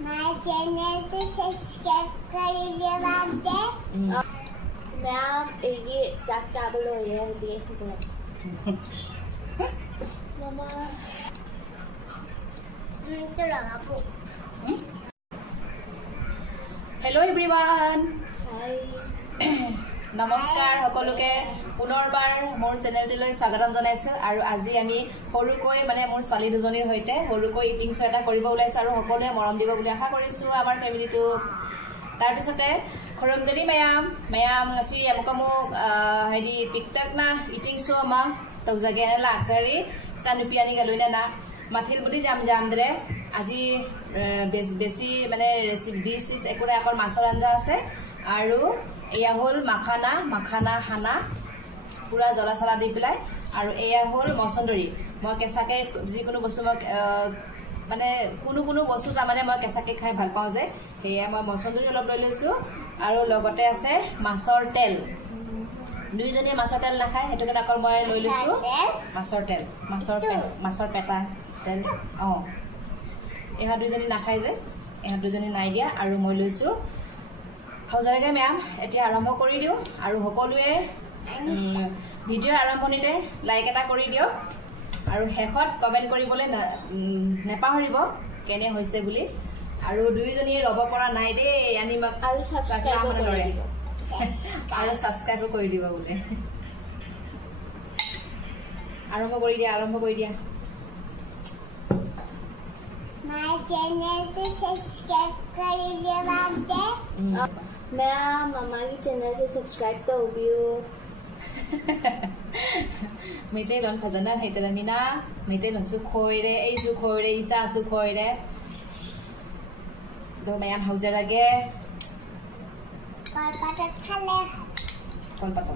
My channel to subscribe करिए बाबे ma'am ये चाचा बोलो ये दिए मामा तो लगा पो हेलो एवरीवन हाय नमस्कार সকলোকে পুনৰবাৰ মোৰ চেনেলটিলৈ স্বাগতম জনাইছো আৰু আজি আমি সৰুকৈ মানে মোৰ ছোৱালী দুজনীৰ হৈতে সৰুকৈ ইটিং শো এটা কৰিব ওলাইছো আৰু সকলোৱে মৰম দিব বুলি আশা কৰিছো আমাৰ ফ্যামিলিটো তাৰ পিছতে খৰমজলি ma'am ngasi amkamu haidi piktak na eating show ma tawjage laksari sanupiani galoina na mathil budi jam dre আজি বেছি মানে ৰেচিপি ডিশ একোটা একৰ মাছৰ আঞ্জা আছে আৰু এয়া হল মাখানা হানা পুৰা জলা সালা দি পেলাই আৰু এয়া হল মছন্দৰী মই কেঁচাকে যিকোনো বস্তু মই মানে কোনো বস্তু মানে মই কেঁচাকে খাই ভাল পাওঁ যে এয়া মই মছন্দৰী অলপ লৈ লৈছো আৰু লগতে আছে মাছৰ তেল দুইজনী মাছৰ তেল নাখায় হেতু কাৰণে অকল মই লৈ লৈছো মাছৰ পেটা তেল এহা দুইজনী নাখায় যে এহা দুইজনী নাই দিয়া আৰু মই লৈছো হজাৰগে ম্যাম এতিয়া আৰম্ভ কৰি দিও আৰু সকলোৱে ভিডিঅ আৰম্ভণিতে লাইক এটা কৰি দিও আৰু হেখত কমেন্ট কৰিবলৈ নেপাহৰিব কেনে হৈছে বুলি আৰু দুইজনী ৰব পৰা নাই দে আনি মক আৰু সাবস্ক্ৰাইব কৰি দিব আৰু সাবস্ক্ৰাইব কৰি দিব বুলি আৰম্ভ কৰি দিয়া My channel to subscribe करिए बाबे मैम मामा की चैनल से सब्सक्राइब तो होबियो मैते लन खजना हेतरमिना मैते लन सु खोइरे ए सु खोइरे इसा सु खोइरे दो मैम हाउजरागे कलपात खाले कलपात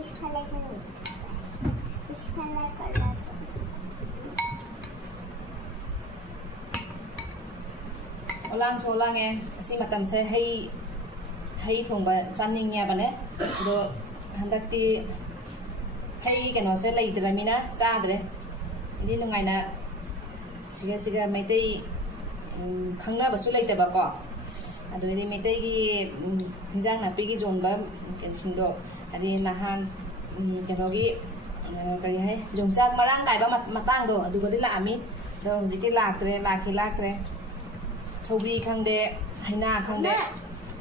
इस खाले करला ओलांग सोलांगे असि मतम से हई थोंबा चानिंगिया बने दो हंदक्ति हई केनो से लैद्रमिना चाद्रे इदि नुंगाइना सिगा मैतै खंगना बसु लैतबको अदोरि मैतै गी हिंजांग नापिगी जोंबा केनसिंदो अदि नहान केनोगी करि है जोंसाक मरांग काइबा मतांग दो अदुगदि लामी दो जिति लाक्रे सौग्री खंदे हैना खंदे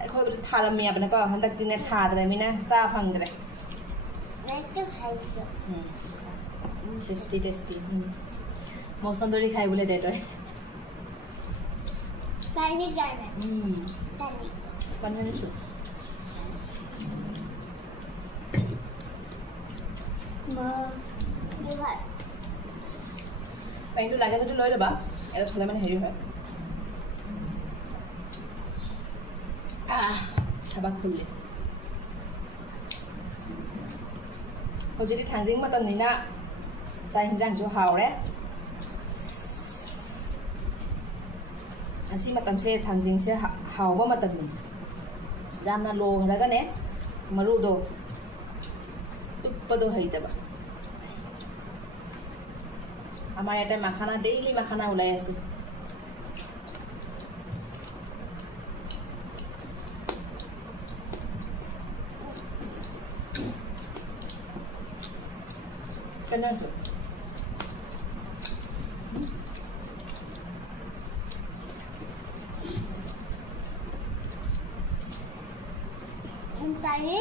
अखोय थारमी abna ko handak dine thadre mina cha phangdre tasty mosondori khai bole de toy pani jana pani chu ma diwa pani tu lage tu loi leba eta thole mane heri hoy Tabak kulit. Kalau jadi tangjing macam ni nak, saya hinjang jo hau re. Asyik macam saya tangjing saya hau apa macam ni. Jam na loh ada kan malu do. Tu pada hai teba. Amar ada makanan daily makanan ulai asyik. Kenapa? Tadi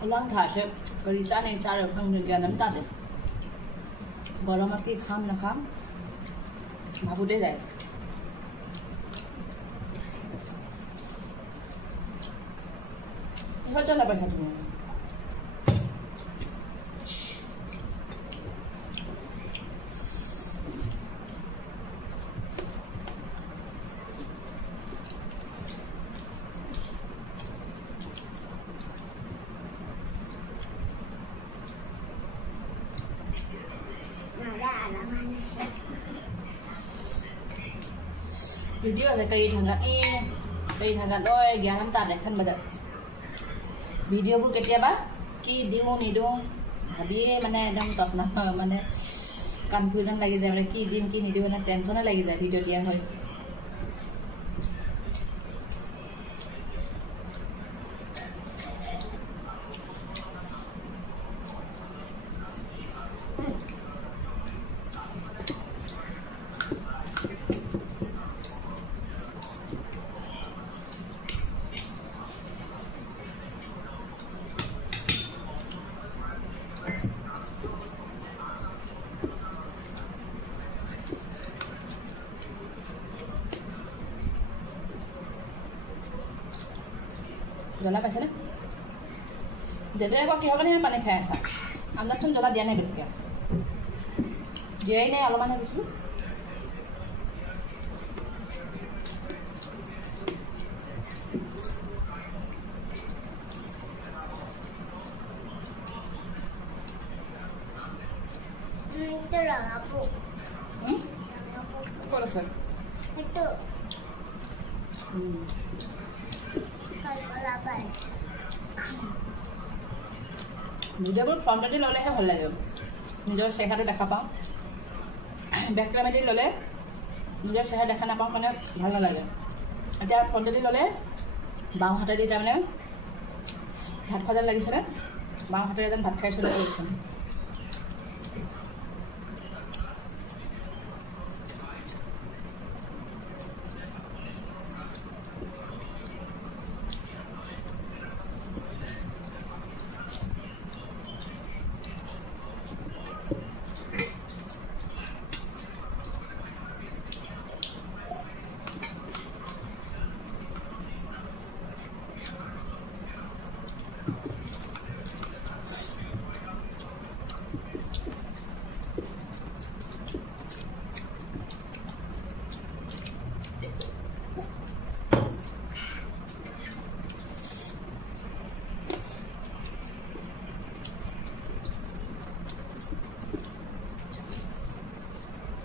Ulang thase kari cha nei cha ro khang ne janam ta de gorom ki kham na kham bhabude jay কিহত জ্বলা পাইছা তুমি video là cây thằng gạt ơi gà ham ta để khăn bật video bút cái kia bác ki diu ni do habi mane dam top na mane confusion lagi jay mane ki dim ki ni diu na tension lagi jay video dia hoy জ্বলা পাইছে না দেদে আকৌ কিহৰ কাৰণে পানী খাই আছা আমদাচোন জ্বলা দিয়া নাই বেছিকৈ দিয়াই নাই অলপমানহে দিছিলোঁ ক'ত আছে ভিডিঅ'বোৰ ফ্ৰণ্টতে ল'লেহে ভাল লাগে নিজৰ চেহেৰাটো দেখা পাওঁ বেক কেমেৰাদি ল'লে নিজৰ চেহেৰা দেখা নাপাওঁ মানে ভাল নালাগে এতিয়া ফ্ৰণ্টতে ল'লে বাওঁ হাতেদি তাৰমানে ভাত খোৱা যেন লাগিছেনে বাওঁ হাতেৰে যেন ভাত খাইছোঁ লাগিছে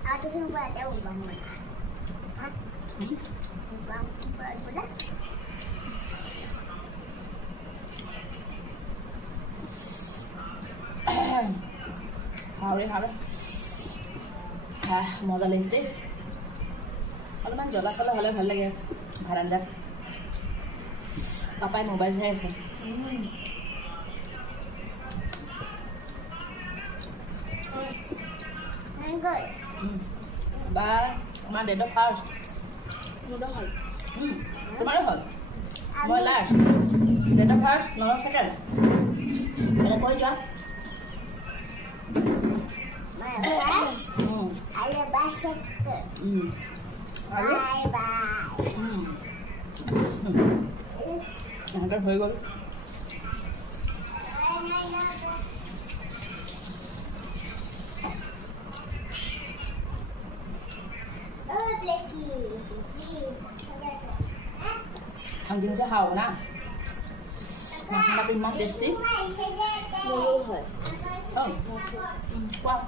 Aku buat tahu bangun. Hah? Bukan buat pula. Haure. মজা লাগিছে দেই অলপমান জ্বলা চলা হ'লে ভাল লাগে ভাত আঞ্জাত পাপাই মোবাইল চাই আছে বা আমাৰ ডেটৰ ফাৰ্ষ্ট মোৰো হ'ল তোমাৰো হ'ল মই লাষ্ট ডেটৰ ফাৰ্ষ্ট নলৰ ছেকেণ্ড মানে কৈ যোৱা Ada bahasa ke? Bye bye. Angkat হৈ গ'ল Hanggang sa haw na. Nakakapin mga tasty. মোৰো হয় Oh. Wow.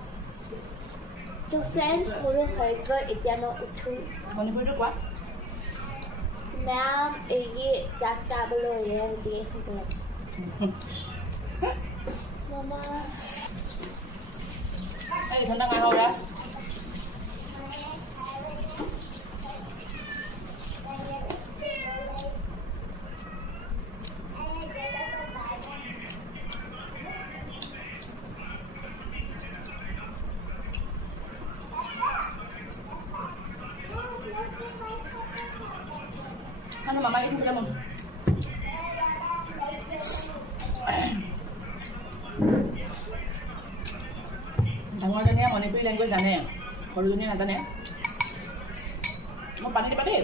So friends, মোৰো হৈ গ'ল এতিয়া মই উঠো মণিপুৰীটো কোৱা মেম এই যাক যাবলৈ দিয়ে মামা এই ঠাণ্ডা নাই হওৰা Ano mama isip ka mo? Dangor niya Manipuri language জানে সৰুজনী নাজানে মই পানী দিবা দেই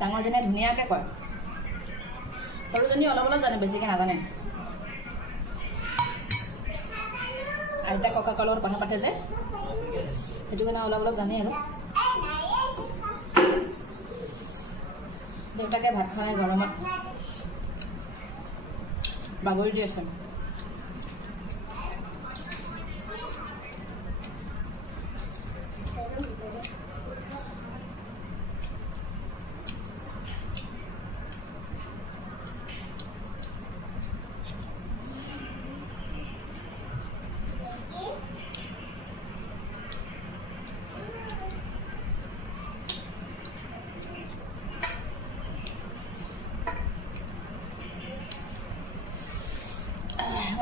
ডাঙৰজনীয়ে ধুনীয়াকৈ কয় সৰুজনী অলপ অলপ জানে বেছিকৈ নাজানে আইতা ককাকৰ লগত কথা পাতে যে সেইটো কাৰণে অলপ অলপ জানে আৰু দেউতাকে ভাত খাই গৰমত বাগৰি দি আছে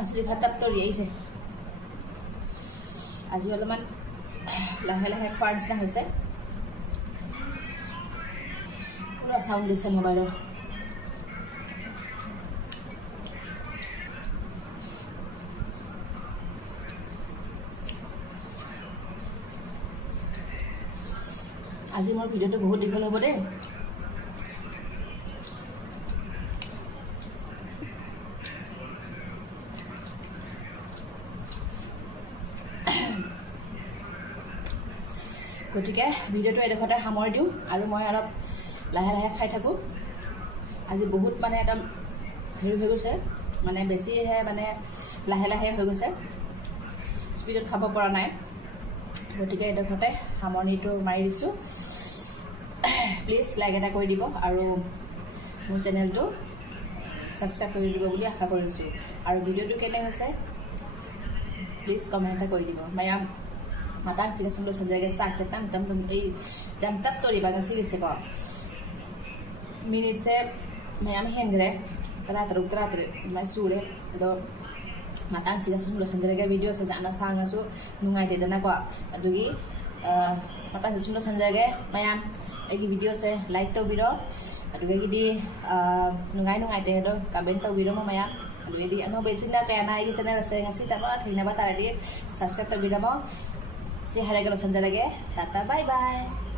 মাছলি ভাত তাপ তৰি আহিছে আজি অলপমান লাহে লাহে খোৱাৰ নিচিনা হৈছে পুৰা চাউণ্ড দিছে মোবাইলৰ আজি মোৰ ভিডিঅ'টো বহুত দীঘল হ'ব দেই গতিকে ভিডিঅ'টো এডোখৰতে সামৰি দিওঁ আৰু মই অলপ লাহে লাহে খাই থাকোঁ আজি বহুত মানে একদম হেৰি হৈ গৈছে মানে বেছিহে মানে লাহে লাহে হৈ গৈছে স্পীডত খাব পৰা নাই গতিকে এডোখৰতে সামৰণিটো মাৰি দিছোঁ প্লিজ লাইক এটা কৰি দিব আৰু মোৰ চেনেলটো ছাবস্ক্ৰাইব কৰি দিব বুলি আশা কৰিছোঁ আৰু ভিডিঅ'টো কেনে হৈছে প্লিজ কমেণ্ট এটা কৰি দিব মায়াম matang sih kesumber saja sak setan tem jam tap tuh di bagian sini sih kok minit saya mayam hen gre teratur masuk deh itu matang sih kesumber saja video saja anak sang asu nungai deh dan aku adugi matang sih kesumber saja mayam lagi video saya like tuh video adugi di nungai deh itu kaben tuh video mau mayam adugi di anu besin dah kayak naik channel saya ngasih tahu ternyata tadi subscribe tuh video mau si hari kalau sanjay lagi tata bye bye